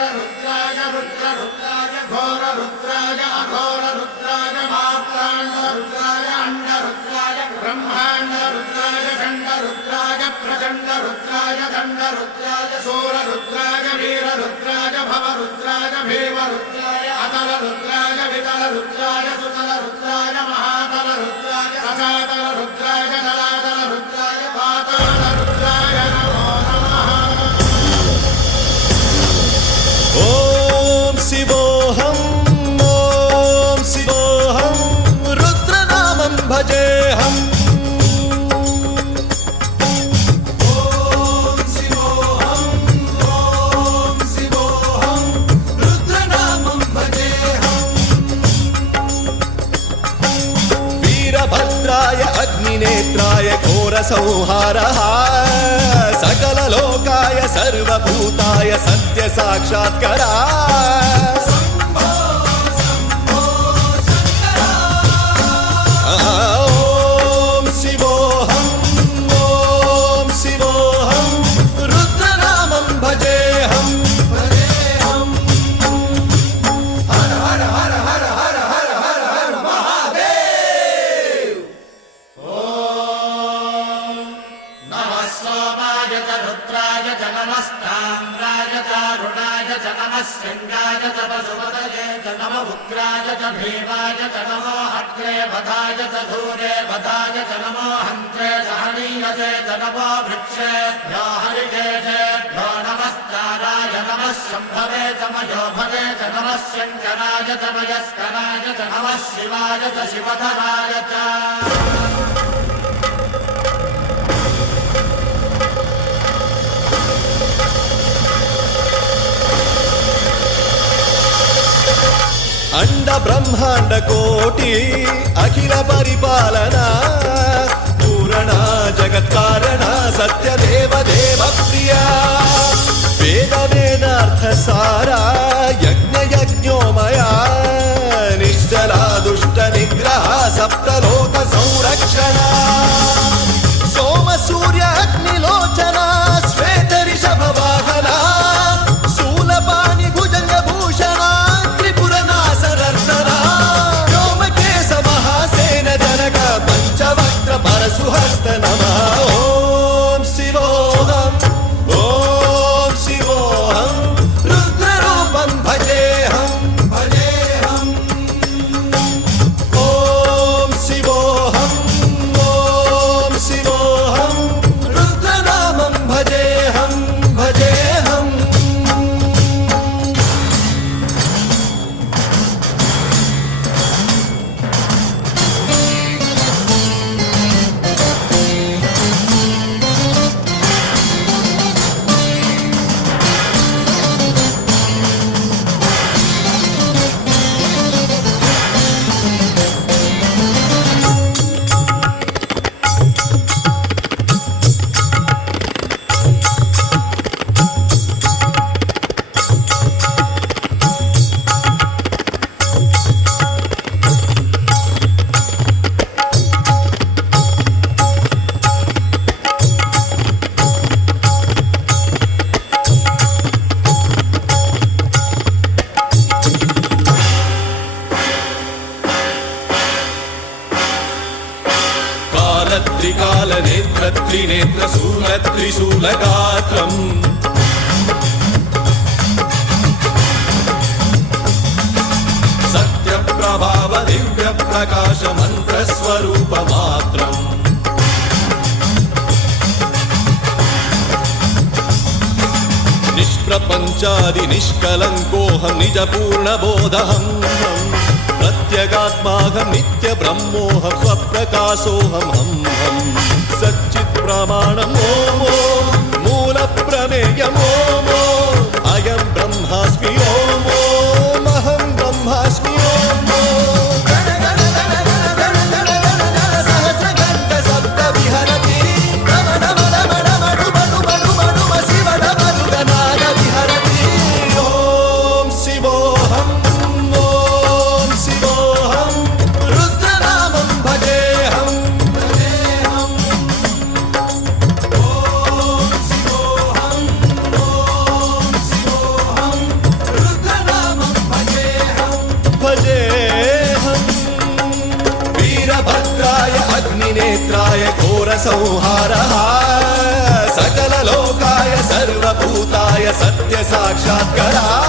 वीररुद्राय रुद्ररुद्राय घोररुद्राय अघोररुद्राय मात्राण्डरुद्राय अण्डरुद्राय ब्रह्माण्डरुद्राय खण्डरुद्राय प्रचण्डरुद्राय दण्डरुद्राय सूररुद्राय वीररुद्राय भवरुद्राय भीमरुद्राय अतलरुद्राय वितलरुद्राय सुतलरुद्राय महातलरुद्राय रसातलरुद्राय जलातलरुद्राय पातालरुद्राय नमो नमः। ॐ शिवोऽहं रुद्रनामं भजेऽहम्। वीरभद्राय अग्निनेत्राय घोरसंहारः सकललोकाय सर्वभूताय सत्यसाक्षात्करा। ॐ शिवोऽहं रुद्रनामं भजेऽहम्। हर हर हर हर हर हर हर हर महादेव। नमः सोमाय च रुद्राय च नमस्ताम्राय च अरुणाय च नमः शृङ्गाय च पशुपतये च नमः उग्राय च भीमाय च नमो अग्रे वधाय च धूरे वधाय च नमो हन्त्रे च हनीयसे च नमो वृक्षेभ्यो हरिकेशेभ्यो नमस्काराय नमः शम्भवे च मयोभवे च नमः शङ्कराय च मयस्कराय च नमः शिवाय च शिवधराय च। अंड ब्रह्मांड कोटि अखिल परिपालना पूर्ण जगत्कारण सत्यदेव देव प्रिया वेद वेदार्थ सारा यज्ञ यज्ञोमया निश्चला दुष्ट निग्रह सप्तलोक संरक्षणा सोम सूर्य अग्निलोचना श्वेत ऋषभ वाहना शूलपाणि भुजंग भूषणा पंचवक्त्र परशुहस्त नमः। ॐ शिवोऽहं रुद्ररूपं भजेऽहम्। ॐ शिवोऽहं रुद्रनामं भजेऽहम्। त्रिकाल नेत्र त्रिनेत्र शूल त्रिशूलगात्रम् सत्यप्रभाव दिव्य प्रकाश मंत्र स्वरूप मात्रम् निष्प्रपंचादि निष्कलंकोऽहं निज पूर्ण बोधहं प्रत्यगात्माहं नित्य ब्रह्मोऽहं स्वप्रकाशोऽहं हम सच्चित् प्रमाणम् ओम मूल प्रमेयम् ओम अयं ब्रह्मास्मि ओम अहं ब्रह्मास्मि ओम सहस्रघण्ट शब्द विहरति शिवनाद विहरति। ॐ शिवोऽहं रुद्रनामं भजेऽहम्। ॐ शिवोऽहं संहारः सकललोकाय सर्वभूताय सत्य साक्षात्कारः